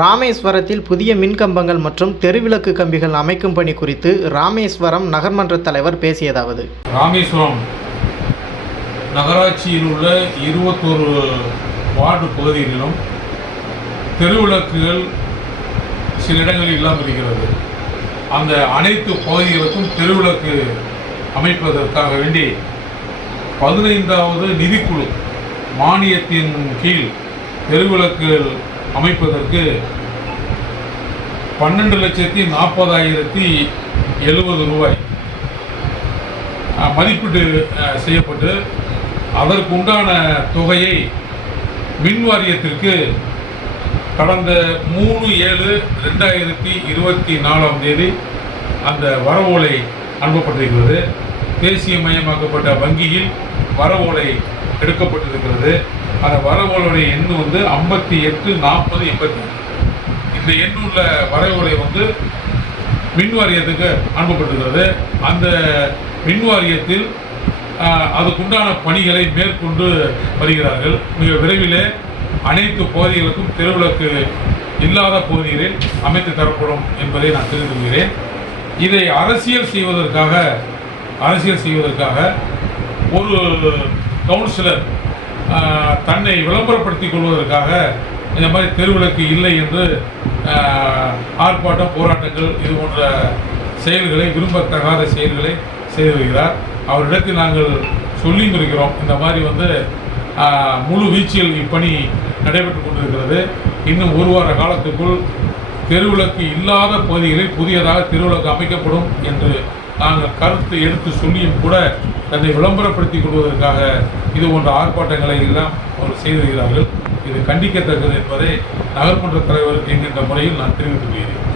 ராமேஸ்வரத்தில் புதிய மின்கம்பங்கள் மற்றும் தெருவிளக்கு கம்பிகள் அமைக்கும் பணி குறித்து ராமேஸ்வரம் நகர்மன்ற தலைவர் பேசியதாவது. ராமேஸ்வரம் நகராட்சியில் உள்ள இருபத்தொரு வார்டு பகுதிகளிலும் தெருவிளக்குகள் சில இடங்களில் இல்லாமல் இருக்கிறது. அந்த அனைத்து பகுதிகளுக்கும் தெருவிளக்கு அமைப்பதற்காக வேண்டி பதினைந்தாவது நிதிக்குழு மானியத்தின் கீழ் தெருவிளக்குகள் அமைப்பதற்கு பன்னெண்டு லட்சத்தி நாற்பதாயிரத்தி எழுபது ரூபாய் மதிப்பீடு செய்யப்பட்டு அதற்குண்டான தொகையை மின் வாரியத்திற்கு கடந்த மூணு ஏழு ரெண்டாயிரத்தி இருபத்தி நாலாம் தேதி அந்த வரவோலை அனுப்பப்பட்டிருக்கிறது. தேசியமயமாக்கப்பட்ட வங்கியில் வரவோலை எடுக்கப்பட்டிருக்கிறது. அந்த வரவோலுடைய எண் வந்து ஐம்பத்தி எட்டு நாற்பது எண்பத்தி இந்த எண் உள்ள வரவோலை வந்து மின் வாரியத்துக்கு அனுப்பப்பட்டிருக்கிறது. அந்த மின் வாரியத்தில் அதுக்குண்டான பணிகளை மேற்கொண்டு வருகிறார்கள். மிக விரைவிலே அனைத்து பகுதிகளுக்கும் தெருவிளக்கு இல்லாத பகுதிகளில் அமைத்து தரப்படும் என்பதை நான் தெரிந்து கொள்கிறேன் இதை அரசியல் செய்வதற்காக அரசியல் செய்வதற்காக ஒரு கவுன்சிலர் தன்னை விளம்பரப்படுத்திக் கொள்வதற்காக இந்த மாதிரி தெருவிளக்கு இல்லை என்று ஆர்ப்பாட்டம் போராட்டங்கள் இது போன்ற செயல்களை விரும்பத்தகாத செயல்களை செய்து வருகிறார். அவரிடத்தில் நாங்கள் சொல்லியும் இருக்கிறோம். இந்த மாதிரி வந்து முழு வீச்சில் இப்பணி நடைபெற்று கொண்டிருக்கிறது. இன்னும் ஒரு வார காலத்துக்குள் தெருவிளக்கு இல்லாத பகுதிகளில் புதியதாக தெருவிளக்கு அமைக்கப்படும் என்று நாங்கள் கருத்தை எடுத்து சொல்லியும் கூட தன்னை விளம்பரப்படுத்திக் கொள்வதற்காக இது போன்ற ஆர்ப்பாட்டங்களை எல்லாம் அவர் செய்திருக்கிறார்கள் இது கண்டிக்கத்தக்கது என்பதை நகர்மன்ற தலைவர் என்கின்ற முறையில் நான் தெரிவித்துக் கொள்கிறேன்.